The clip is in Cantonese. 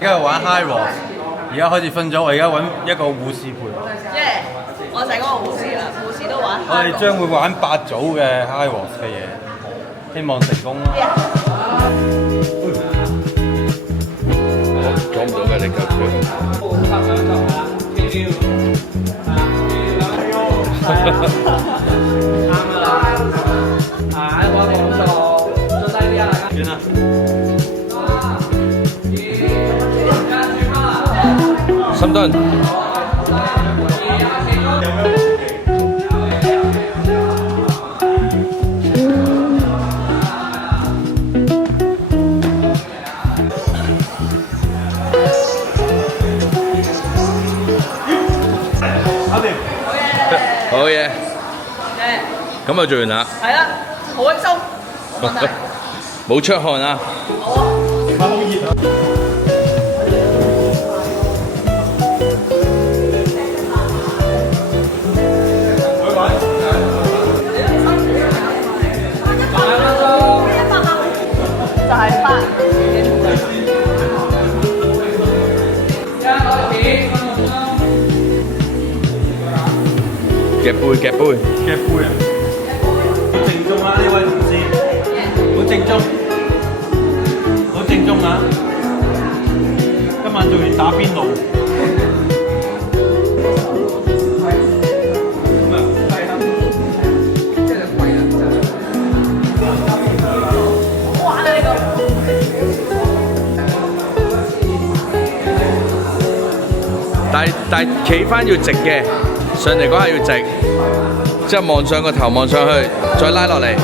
而家玩 High Rock，而家開始分咗，我而家揾一個護士陪我。我就係嗰個護士啦，護士都玩。我哋將會玩8組嘅 High Rock 嘅嘢，希望成功啦。撞唔到嘅你腳佢。轉啦！深蹲。好嘢，咁就做完啦。係啦，好輕鬆，冇問題。冇出汗啊！好啊。好熱啊！就係8嘅重量。夾背夾背。嘅杯啊！好正宗啊！呢位同事，好正宗，好正宗啊！今晚做完打邊爐。但企翻要直嘅，上嚟嗰下要直，之後望上個頭望上去，再拉落嚟。